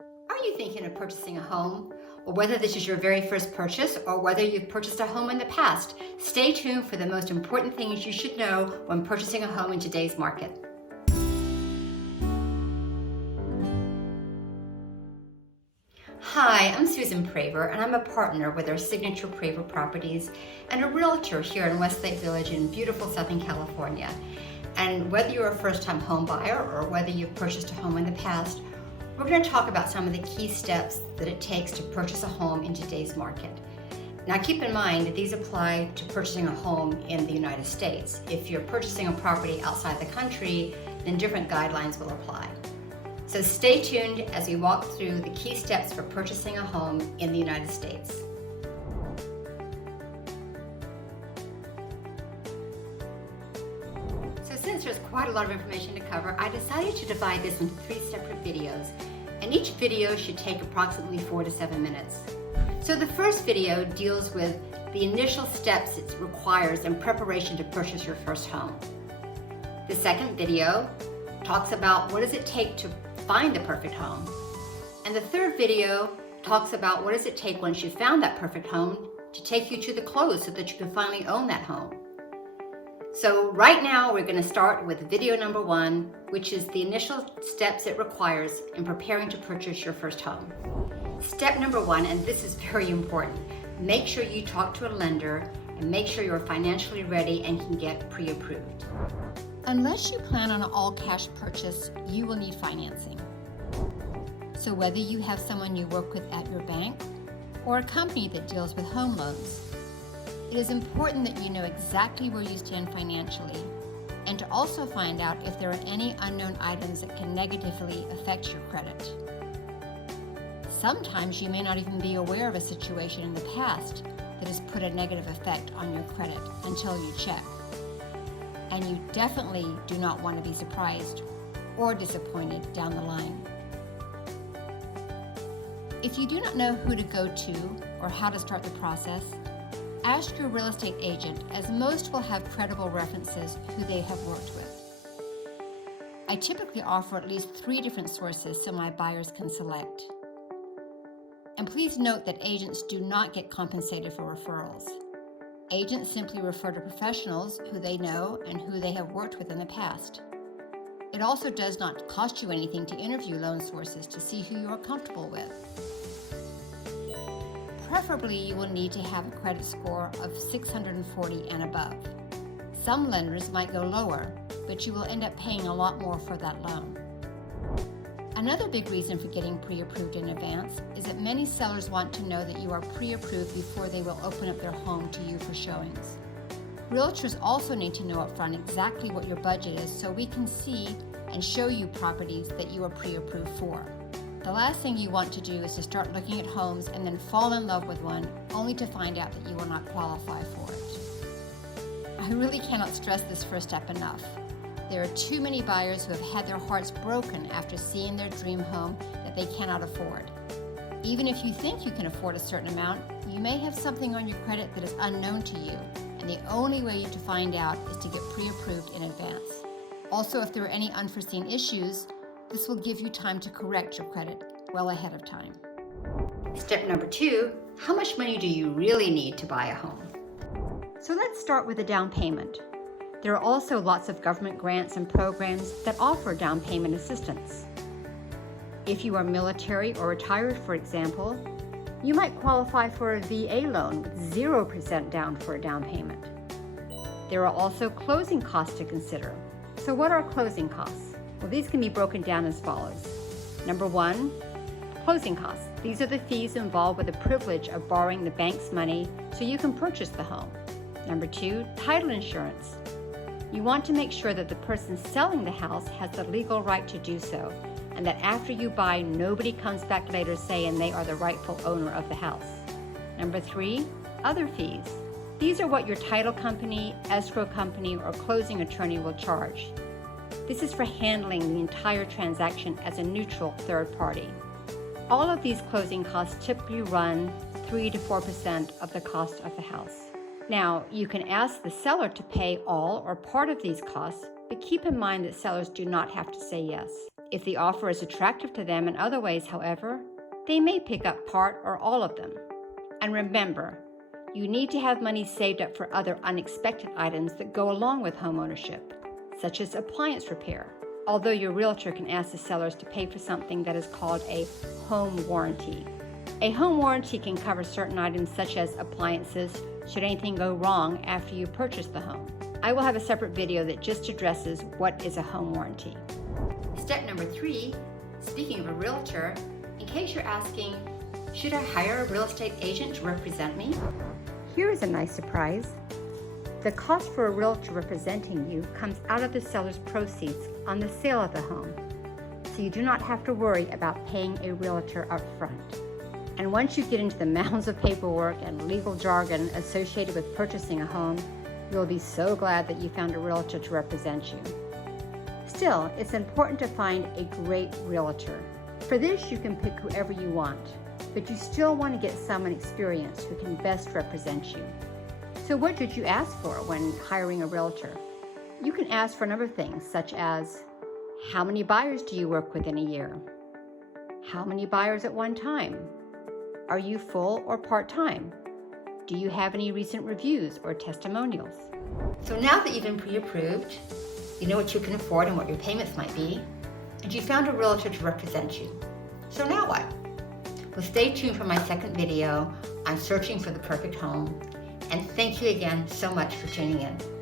Are you thinking of purchasing a home? Or whether this is your very first purchase or whether you've purchased a home in the past, stay tuned for the most important things you should know when purchasing a home in today's market. Hi, I'm Susan Praver, and I'm a partner with our Signature Praver Properties and a realtor here in Westlake Village in beautiful Southern California. And whether you're a first-time home buyer or whether you've purchased a home in the past, we're going to talk about some of the key steps that it takes to purchase a home in today's market. Now keep in mind that these apply to purchasing a home in the United States. If you're purchasing a property outside the country, then different guidelines will apply. So stay tuned as we walk through the key steps for purchasing a home in the United States. So since there's quite a lot of information to cover, I decided to divide this into 3 separate videos, and each video should take approximately 4 to 7 minutes. So the first video deals with the initial steps it requires in preparation to purchase your first home. The second video talks about what does it take to find the perfect home. And the third video talks about what does it take once you've found that perfect home to take you to the close so that you can finally own that home. So right now we're going to start with video number 1, which is the initial steps it requires in preparing to purchase your first home. Step number 1, and this is very important, make sure you talk to a lender and make sure you're financially ready and can get pre-approved. Unless you plan on an all-cash purchase, you will need financing. So whether you have someone you work with at your bank or a company that deals with home loans, it is important that you know exactly where you stand financially and to also find out if there are any unknown items that can negatively affect your credit. Sometimes you may not even be aware of a situation in the past that has put a negative effect on your credit until you check. And you definitely do not want to be surprised or disappointed down the line. If you do not know who to go to or how to start the process, ask your real estate agent, as most will have credible references who they have worked with. I typically offer at least 3 different sources so my buyers can select. And please note that agents do not get compensated for referrals. Agents simply refer to professionals who they know and who they have worked with in the past. It also does not cost you anything to interview loan sources to see who you are comfortable with. Preferably, you will need to have a credit score of 640 and above. Some lenders might go lower, but you will end up paying a lot more for that loan. Another big reason for getting pre-approved in advance is that many sellers want to know that you are pre-approved before they will open up their home to you for showings. Realtors also need to know upfront exactly what your budget is so we can see and show you properties that you are pre-approved for. The last thing you want to do is to start looking at homes and then fall in love with one only to find out that you will not qualify for it. I really cannot stress this first step enough. There are too many buyers who have had their hearts broken after seeing their dream home that they cannot afford. Even if you think you can afford a certain amount, you may have something on your credit that is unknown to you, and the only way to find out is to get pre-approved in advance. Also, if there are any unforeseen issues, this will give you time to correct your credit well ahead of time. Step number 2, how much money do you really need to buy a home? So let's start with the down payment. There are also lots of government grants and programs that offer down payment assistance. If you are military or retired, for example, you might qualify for a VA loan with 0% down for a down payment. There are also closing costs to consider. So what are closing costs? Well, these can be broken down as follows. Number 1, closing costs. These are the fees involved with the privilege of borrowing the bank's money so you can purchase the home. Number 2, title insurance. You want to make sure that the person selling the house has the legal right to do so, and that after you buy, nobody comes back later saying they are the rightful owner of the house. Number 3, other fees. These are what your title company, escrow company, or closing attorney will charge. This is for handling the entire transaction as a neutral third party. All of these closing costs typically run 3 to 4% of the cost of the house. Now, you can ask the seller to pay all or part of these costs, but keep in mind that sellers do not have to say yes. If the offer is attractive to them in other ways, however, they may pick up part or all of them. And remember, you need to have money saved up for other unexpected items that go along with homeownership, such as appliance repair, although your realtor can ask the sellers to pay for something that is called a home warranty. A home warranty can cover certain items such as appliances should anything go wrong after you purchase the home. I will have a separate video that just addresses what is a home warranty. Step number 3, speaking of a realtor, in case you're asking, should I hire a real estate agent to represent me? Here is a nice surprise. The cost for a realtor representing you comes out of the seller's proceeds on the sale of the home, so you do not have to worry about paying a realtor up front. And once you get into the mounds of paperwork and legal jargon associated with purchasing a home, you'll be so glad that you found a realtor to represent you. Still, it's important to find a great realtor. For this, you can pick whoever you want, but you still want to get someone experienced who can best represent you. So what should you ask for when hiring a realtor? You can ask for a number of things, such as, how many buyers do you work with in a year? How many buyers at one time? Are you full or part-time? Do you have any recent reviews or testimonials? So now that you've been pre-approved, you know what you can afford and what your payments might be, and you found a realtor to represent you. So now what? Well, stay tuned for my second video on searching for the perfect home, and thank you again so much for tuning in.